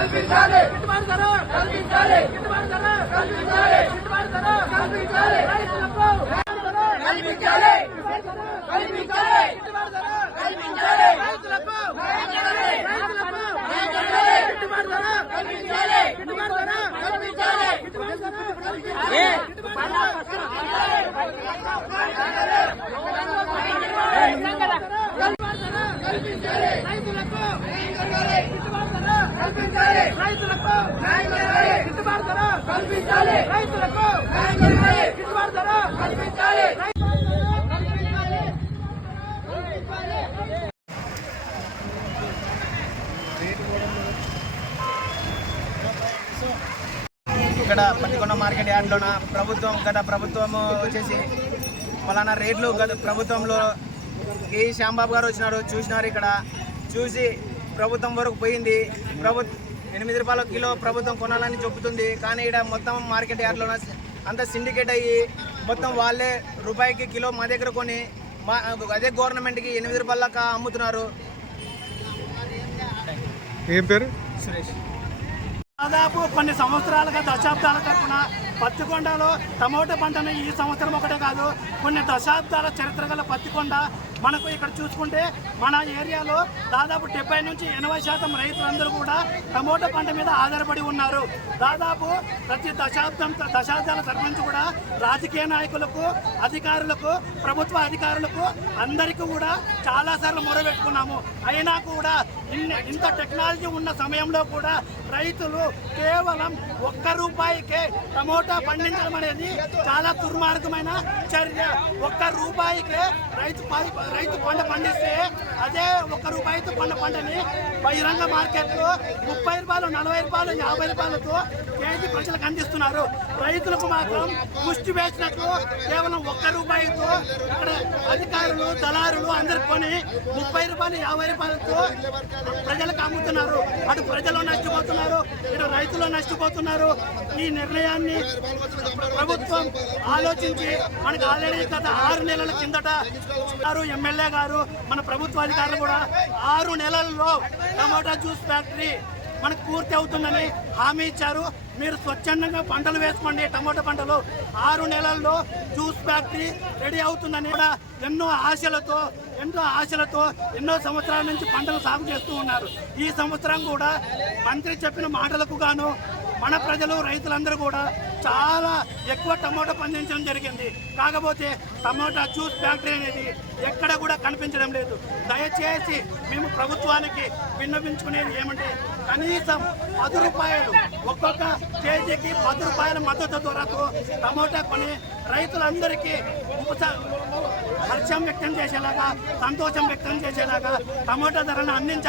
కల్పించాలి. రైతులకు గిట్టుబాటు ధర కల్పించాలి. రైతులకు గిట్టుబాటు ధర కల్పించాలి. ఇక్కడ పత్తికొండ మార్కెట్ యార్డ్లోన ప్రభుత్వం గత ప్రభుత్వం వచ్చేసి ఫలానా రేట్లు గత ప్రభుత్వంలో ఈ శ్యాంబాబు గారు వచ్చినారు చూసినారు ఇక్కడ. చూసి ప్రభుత్వం వరకు పోయింది. ప్రభుత్వం ఎనిమిది రూపాయల కిలో ప్రభుత్వం కొనాలని చెబుతుంది. కానీ ఇక్కడ మొత్తం మార్కెట్ యార్డ్లోన అంతా సిండికేట్ అయ్యి మొత్తం వాళ్ళే రూపాయికి కిలో మా దగ్గర కొని మా అదే గవర్నమెంట్కి ఎనిమిది రూపాయలక అమ్ముతున్నారు. ఏం పేరు? సురేష్. దాదాపు కొన్ని సంవత్సరాలుగా దశాబ్దాల తరపున పత్తికొండలో టమోటా పంటను ఈ సంవత్సరం ఒకటే కాదు కొన్ని దశాబ్దాల చరిత్ర గల పత్తికొండ మనకు ఇక్కడ చూసుకుంటే మన ఏరియాలో దాదాపు డెబ్బై నుంచి ఎనభై శాతం రైతులందరూ కూడా టమోటా పంట మీద ఆధారపడి ఉన్నారు. దాదాపు ప్రతి దశాబ్దం దశాబ్దాల సర్పంచ్ కూడా రాజకీయ నాయకులకు అధికారులకు ప్రభుత్వ అధికారులకు అందరికీ కూడా చాలాసార్లు మొరబెట్టుకున్నాము అయినా కూడా ఇంత టెక్నాలజీ ఉన్న సమయంలో కూడా రైతులు కేవలం ఒక్క రూపాయికే టమోటా పండించడం అనేది చాలా దుర్మార్గమైన చర్య. ఒక్క రూపాయికే రైతు ప- రైతు పంట పండిస్తే అదే ఒక్క రూపాయితో పంట పంటని బహిరంగ మార్కెట్లో ముప్పై రూపాయలు నలభై రూపాయలు యాభై రూపాయలతో కేజీ ప్రజలకు అందిస్తున్నారు. రైతులకు మాత్రం ముష్టి వేసినట్లు కేవలం ఒక్క రూపాయితో ఇక్కడ అధికారులు దళారులు అందరు కొని ముప్పై రూపాయలు యాభై రూపాయలతో ప్రజలకు అమ్ముతున్నారు. అటు ప్రజలు నష్టపోతున్నారు ఇటు రైతులు నష్టపోతున్నారు. ఈ నిర్ణయాన్ని ప్రభుత్వం ఆలోచించి మనకు ఆల్రెడీ గత ఆరు నెలల కిందట గారు ఎమ్మెల్యే గారు మన ప్రభుత్వ అధికారులు కూడా ఆరు నెలల్లో టమాటా జ్యూస్ ఫ్యాక్టరీ మనకు పూర్తి అవుతుందని హామీ ఇచ్చారు. మీరు స్వచ్ఛందంగా పంటలు వేసుకోండి. టమోటా పంటలు ఆరు నెలల్లో జ్యూస్ ఫ్యాక్టరీ రెడీ అవుతుందని కూడా ఎన్నో ఆశలతో ఎంతో ఆశలతో ఎన్నో సంవత్సరాల నుంచి పంటలు సాగు చేస్తూ ఉన్నారు. ఈ సంవత్సరం కూడా మంత్రి చెప్పిన మాటలకు గాను మన ప్రజలు రైతులందరూ కూడా చాలా ఎక్కువ టమోటా పండించడం జరిగింది. కాకపోతే టమోటా జ్యూస్ ఫ్యాక్టరీ అనేది ఎక్కడ కూడా కనిపించడం లేదు. దయచేసి మేము ప్రభుత్వానికి విన్నవించుకునేది ఏమంటే కనీసం పది రూపాయలు ఒక్కొక్క కేజీకి పది రూపాయల మద్దతు ధరకు టమోటా కొని రైతులందరికీ ఉపస- హర్షం వ్యక్తం చేసేలాగా సంతోషం వ్యక్తం చేసేలాగా టమోటా ధరను అందించాలి.